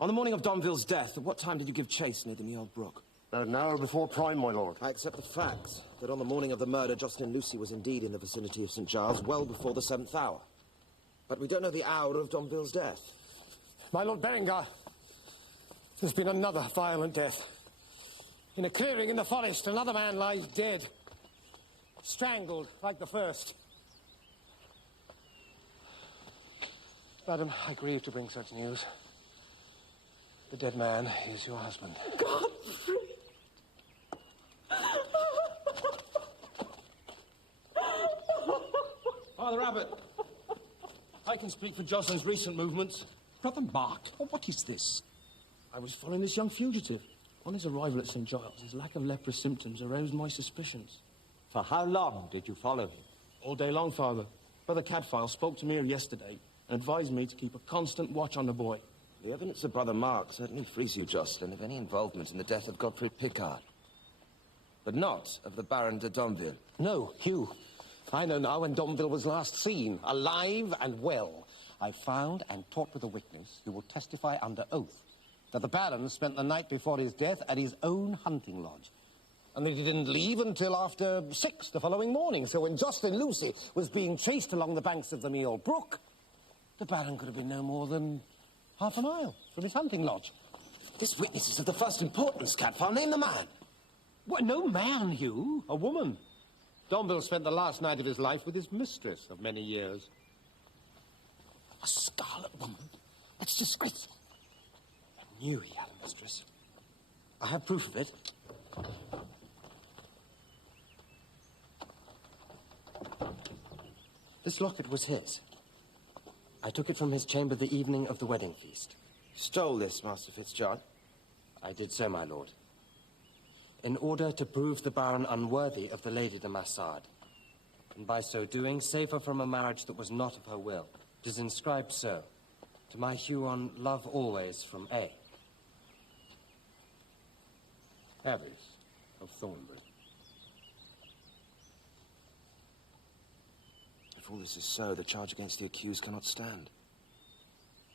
on the morning of Domville's death, at what time did you give chase near the Meold Brook? An hour before prime, my lord. I accept the fact that on the morning of the murder, Jocelyn Lucy was indeed in the vicinity of St. Giles well before the 7th hour. But we don't know the hour of Domville's death. My lord Berengar, there's been another violent death. In a clearing in the forest, another man lies dead. Strangled, like the first. Madam, I grieve to bring such news. The dead man is your husband. Godfrey! Father Abbot, I can speak for Jocelyn's recent movements. Brother Mark, what is this? I was following this young fugitive. On his arrival at St. Giles, his lack of leprous symptoms aroused my suspicions. For how long did you follow him? All day long, Father. Brother Cadfael spoke to me yesterday and advised me to keep a constant watch on the boy. The evidence of Brother Mark certainly frees you, Jocelyn, of any involvement in the death of Godfrey Picard. But not of the Baron de Domville. No, Hugh. I know now when Domville was last seen, alive and well. I found and talked with a witness who will testify under oath that the Baron spent the night before his death at his own hunting lodge. And that he didn't leave until after 6 the following morning. So when Jocelyn Lucy was being chased along the banks of the Meold Brook, the Baron could have been no more than half a mile from his hunting lodge. This witness is of the first importance, Cadfael. Name the man. What, no man, Hugh? A woman. Domville spent the last night of his life with his mistress of many years. A scarlet woman? That's disgraceful. I knew he had a mistress. I have proof of it. This locket was his. I took it from his chamber the evening of the wedding feast. Stole this, Master Fitzjohn? I did so, my lord. In order to prove the Baron unworthy of the Lady de Massard, and by so doing, save her from a marriage that was not of her will. It is inscribed so. To my Huon, love always from A. Abbess of Thornbury. If all this is so, the charge against the accused cannot stand.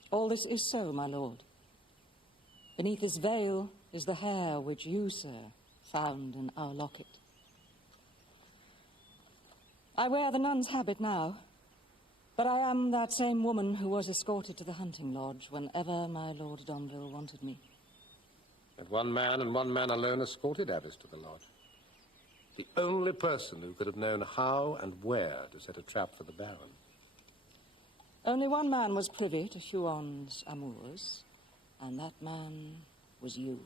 All this is so, my lord. Beneath this veil is the hair which you, sir, found in our locket. I wear the nun's habit now, but I am that same woman who was escorted to the hunting lodge whenever my Lord Domville wanted me. And one man and one man alone escorted Abbess to the lodge. The only person who could have known how and where to set a trap for the Baron. Only one man was privy to Huon's amours, and that man was you,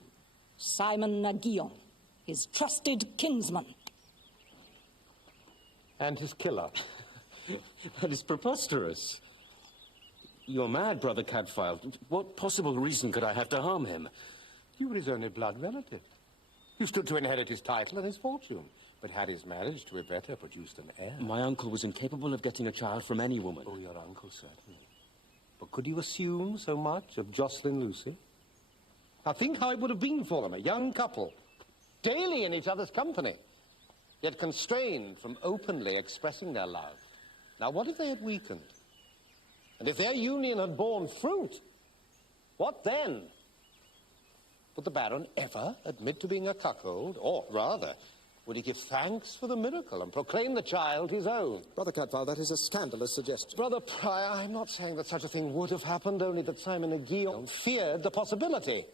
Simon Naguillon, his trusted kinsman. And his killer. That is preposterous. You're mad, Brother Cadfael. What possible reason could I have to harm him? You were his only blood relative. You stood to inherit his title and his fortune. But had his marriage to Yvette produced an heir? My uncle was incapable of getting a child from any woman. Oh, your uncle, certainly. But could you assume so much of Jocelyn Lucy? Now think how it would have been for them, a young couple, daily in each other's company, yet constrained from openly expressing their love. Now what if they had weakened? And if their union had borne fruit? What then? Would the Baron ever admit to being a cuckold? Or, rather, would he give thanks for the miracle and proclaim the child his own? Brother Cadfael, that is a scandalous suggestion. Brother Prior, I'm not saying that such a thing would have happened, only that Simon de Guillaume feared the possibility.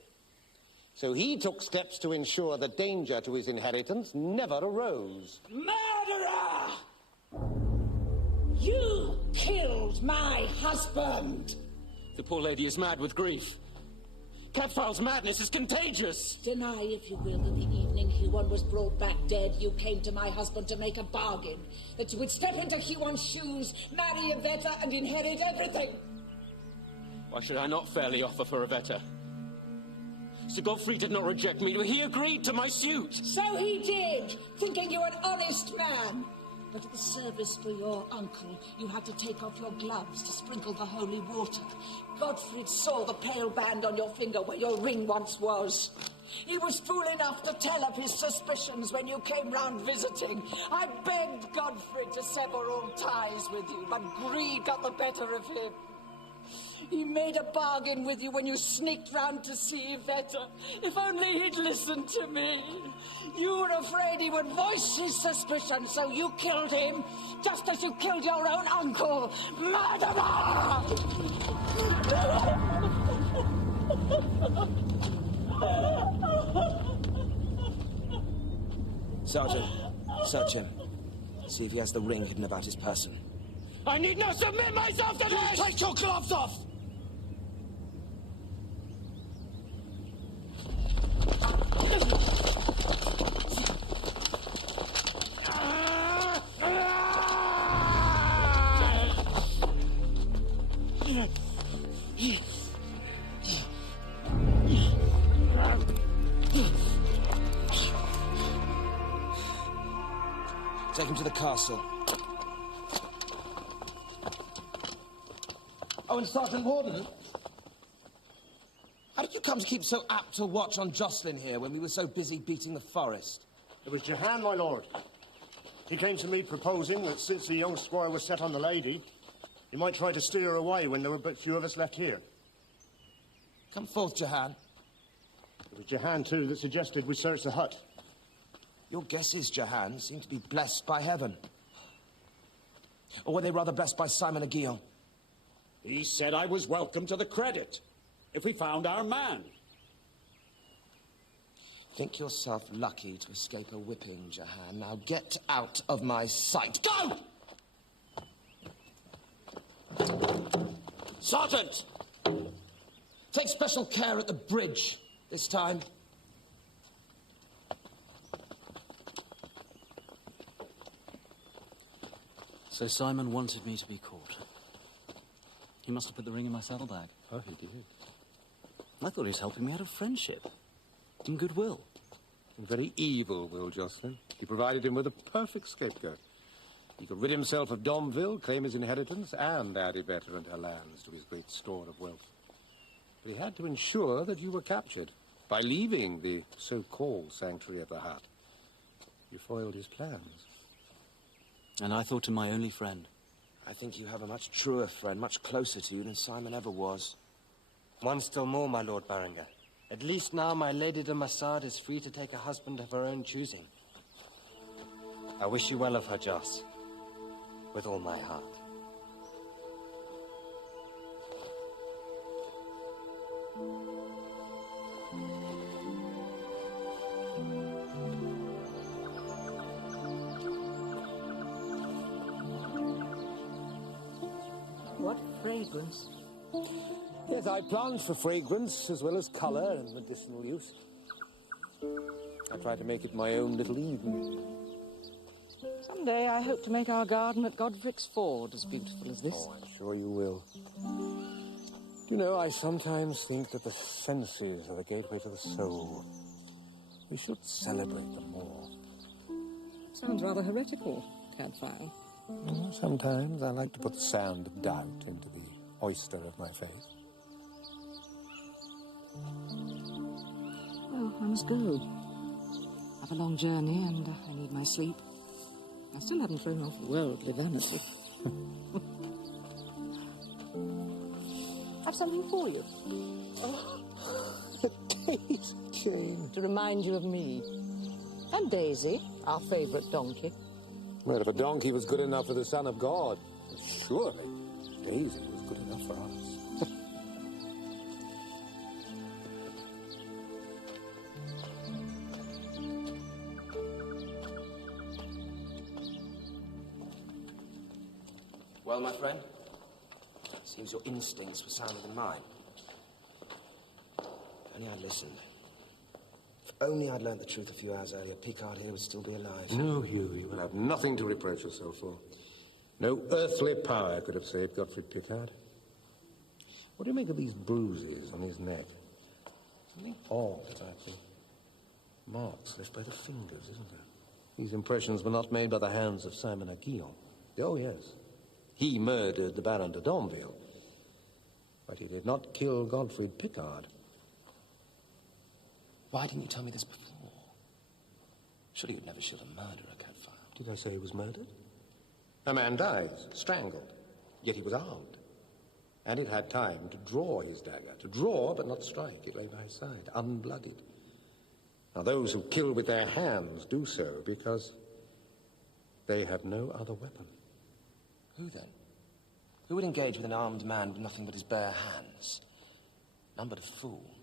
So he took steps to ensure that danger to his inheritance never arose. Murderer! You killed my husband! The poor lady is mad with grief. Cadfael's madness is contagious. Deny, if you will, that the evening Huon was brought back dead, you came to my husband to make a bargain. That you would step into Huon's shoes, marry Yvetta, and inherit everything. Why should I not fairly offer for Yvetta? Sir Godfrey did not reject me. He agreed to my suit. So he did, thinking you an honest man. But at the service for your uncle, you had to take off your gloves to sprinkle the holy water. Godfrey saw the pale band on your finger where your ring once was. He was fool enough to tell of his suspicions when you came round visiting. I begged Godfrey to sever all ties with you, but greed got the better of him. He made a bargain with you when you sneaked round to see Yvetta. If only he'd listened to me. You were afraid he would voice his suspicion, so you killed him, just as you killed your own uncle. Murderer! Sergeant, search him. See if he has the ring hidden about his person. I need not submit myself to this! Take your gloves off! Take him to the castle. Oh, and Sergeant Warden, how did you come to keep so apt a watch on Jocelyn here when we were so busy beating the forest? It was Jehan, my lord. He came to me proposing that since the young squire was set on the lady, he might try to steer her away when there were but few of us left here. Come forth, Jehan. It was Jehan, too, that suggested we search the hut. Your guesses, Jehan, seem to be blessed by heaven. Or were they rather blessed by Simon de Guillaume? He said I was welcome to the credit, if we found our man. Think yourself lucky to escape a whipping, Jehan. Now get out of my sight. Go! Sergeant! Take special care at the bridge this time. So Simon wanted me to be caught. He must have put the ring in my saddlebag. Oh, he did. I thought he was helping me out of friendship and goodwill. And very evil, Will Jocelyn. He provided him with a perfect scapegoat. He could rid himself of Domville, claim his inheritance, and add Yvetta and her lands to his great store of wealth. But he had to ensure that you were captured by leaving the so-called sanctuary of the hut. You foiled his plans. And I thought to my only friend. I think you have a much truer friend, much closer to you than Simon ever was. One still more, my Lord Berenger. At least now my Lady de Massard is free to take a husband of her own choosing. I wish you well of her, Joss, with all my heart. What fragrance. Yes, I plant for fragrance as well as colour and medicinal use. I try to make it my own little Eden. Someday I hope to make our garden at Godric's Ford as beautiful as this. Oh, I'm sure you will. You know, I sometimes think that the senses are the gateway to the soul. We should celebrate them more. Sounds rather heretical, Cadfael. Sometimes I like to put the sound of doubt into the oyster of my faith. Well, I must go. I've a long journey and I need my sleep. I still haven't thrown off worldly vanity. I've something for you. A daisy chain. To remind you of me. And Daisy, our favourite donkey. Well, if a donkey was good enough for the Son of God, surely Daisy was good enough for us. Well, my friend, seems your instincts were sounder than mine. If only I'd listened. If only I'd learnt the truth a few hours earlier, Picard here would still be alive. No, you will have nothing to reproach yourself for. No earthly power could have saved Godfrey Picard. What do you make of these bruises on his neck? Something odd about the marks left by the fingers, isn't there? These impressions were not made by the hands of Simon Aguillon. Oh, yes. He murdered the Baron de Domville. But he did not kill Godfrey Picard. Why didn't you tell me this before? Surely you'd never shoot a murderer, Cadfael. Did I say he was murdered? A man dies, strangled. Yet he was armed. And it had time to draw his dagger. To draw, but not strike. It lay by his side, unblooded. Now, those who kill with their hands do so because they have no other weapon. Who then? Who would engage with an armed man with nothing but his bare hands? None but a fool.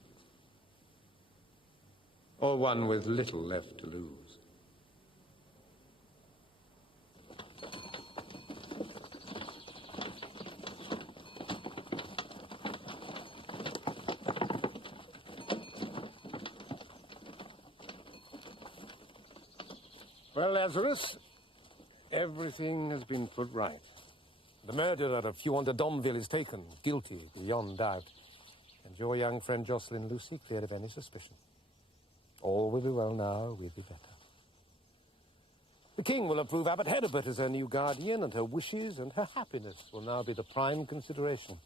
Or one with little left to lose. Well, Lazarus, everything has been put right. The murderer of Huon de Domville is taken, guilty beyond doubt. And your young friend Jocelyn Lucy cleared of any suspicion. All will be well now, we'll be better. The king will approve Abbot Hedibert as her new guardian, and her wishes and her happiness will now be the prime consideration.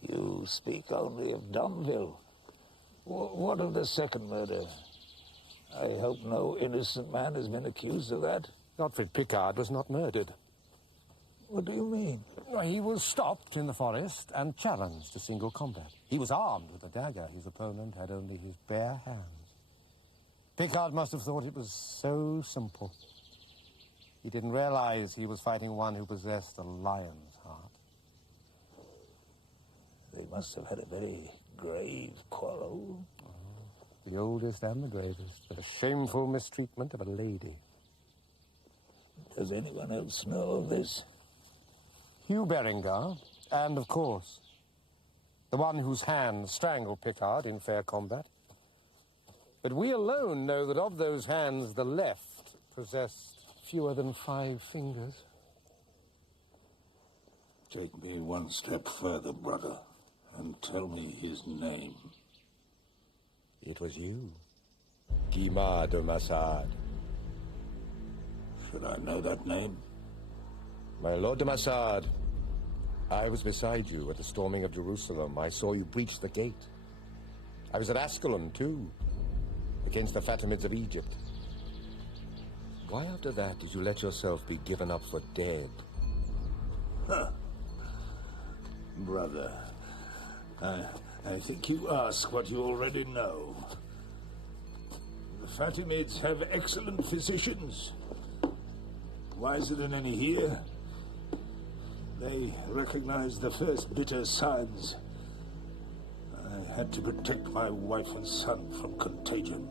You speak only of Domville. What of the second murder? I hope no innocent man has been accused of that. Godfrey Picard was not murdered. What do you mean? He was stopped in the forest and challenged to single combat. He was armed with a dagger. His opponent had only his bare hands. Picard must have thought it was so simple. He didn't realize he was fighting one who possessed a lion's heart. They must have had a very grave quarrel. The oldest and the gravest. A shameful mistreatment of a lady. Does anyone else know of this? Hugh Berengar, and, of course, the one whose hand strangled Picard in fair combat. But we alone know that of those hands, the left possessed fewer than 5 fingers. Take me one step further, brother, and tell me his name. It was you, Guimard de Massard. Should I know that name? My Lord de Massard, I was beside you at the storming of Jerusalem. I saw you breach the gate. I was at Ascalon, too, against the Fatimids of Egypt. Why, after that, did you let yourself be given up for dead? Huh. Brother, I think you ask what you already know. The Fatimids have excellent physicians. Wiser than any here. They recognized the first bitter signs. I had to protect my wife and son from contagion.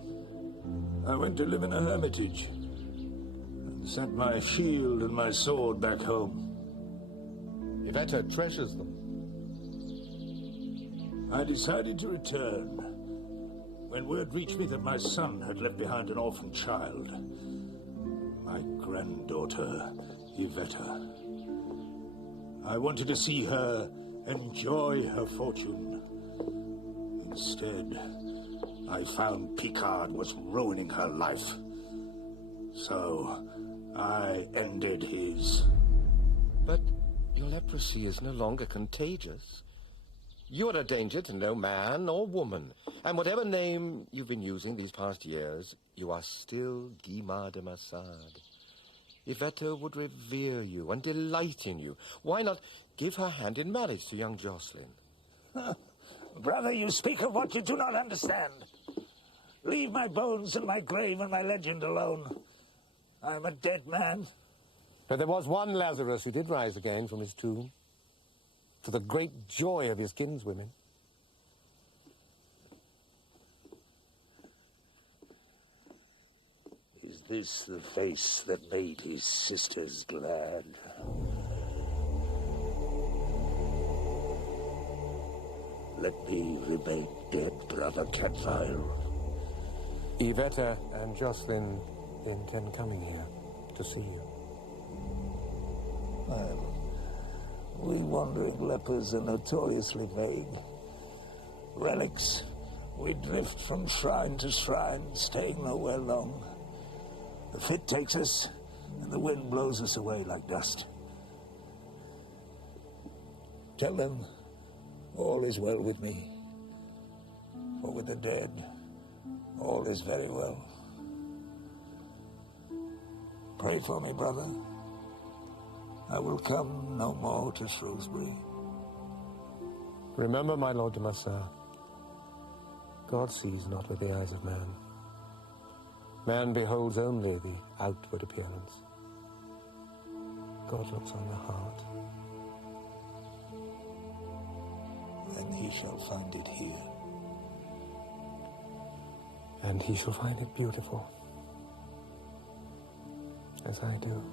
I went to live in a hermitage and sent my shield and my sword back home. Yvetta treasures them. I decided to return when word reached me that my son had left behind an orphan child. My granddaughter, Yvetta. I wanted to see her enjoy her fortune. Instead, I found Picard was ruining her life. So, I ended his. But Your leprosy is no longer contagious. You are a danger to no man or woman. And whatever name you've been using these past years, you are still Guimard de Massard. Yvette would revere you and delight in you. Why not give her hand in marriage to young Jocelyn? Brother, you speak of what you do not understand. Leave my bones in my grave and my legend alone. I am a dead man. But there was one Lazarus who did rise again from his tomb, to the great joy of his kinswomen. Is this the face that made his sisters glad? Let me remain dead, brother Cadfael. Yvette and Jocelyn intend coming here to see you. Well, we wandering lepers are notoriously vague. Relics, we drift from shrine to shrine, staying nowhere long. The fit takes us, and the wind blows us away like dust. Tell them all is well with me, for with the dead, all is very well. Pray for me, brother. I will come no more to Shrewsbury. Remember, my Lord de Massard, God sees not with the eyes of man. Man beholds only the outward appearance. God looks on the heart. Then he shall find it here. And he shall find it beautiful, as I do.